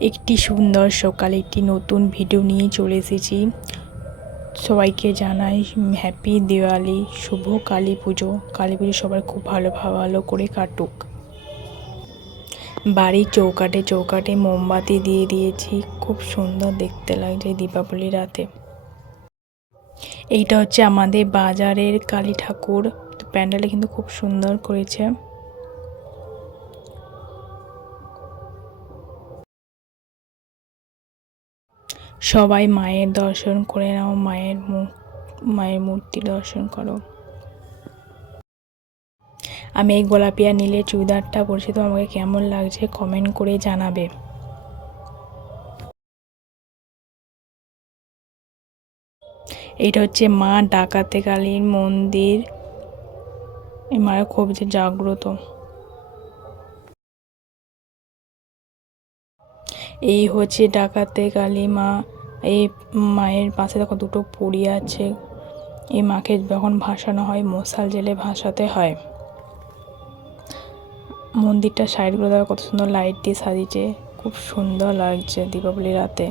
একটি সুন্দর সকালে একটি নতুন ভিডিও নিয়ে চলে এসেছি। সবাইকে জানাই হ্যাপি দিওয়ালি, শুভ কালী পুজো। কালী পুজো সবার খুব ভালো করে কাটুক। বাড়ির চৌকাটে মোমবাতি দিয়ে দিয়েছি, খুব সুন্দর দেখতে লাগছে দীপাবলি রাতে। এইটা হচ্ছে আমাদের বাজারের কালী ঠাকুর, প্যান্ডেলে কিন্তু খুব সুন্দর করেছে। সবাই মায়ের দর্শন করে নাও, মায়ের মূর্তি দর্শন করো। আমি এই গোলাপি আর নীলের চুড়িদারটা পরেছি, তো আমাকে কেমন লাগছে কমেন্ট করে জানাবে। এটা হচ্ছে মা ডাকাতে কালীর মন্দির। এই মারা খুব যে জাগ্রত। এই হচ্ছে ডাকাতে কালী মা। এই মায়ের পাশে দেখো দুটো পরী আছে। এই মাকে যখন ভাসানো হয় মশাল জেলে ভাসাতে হয়। মন্দিরটা সাইডগুলো দেখো কত সুন্দর লাইট দিয়ে সাজিয়েছে, খুব সুন্দর লাগছে দীপাবলি রাতে।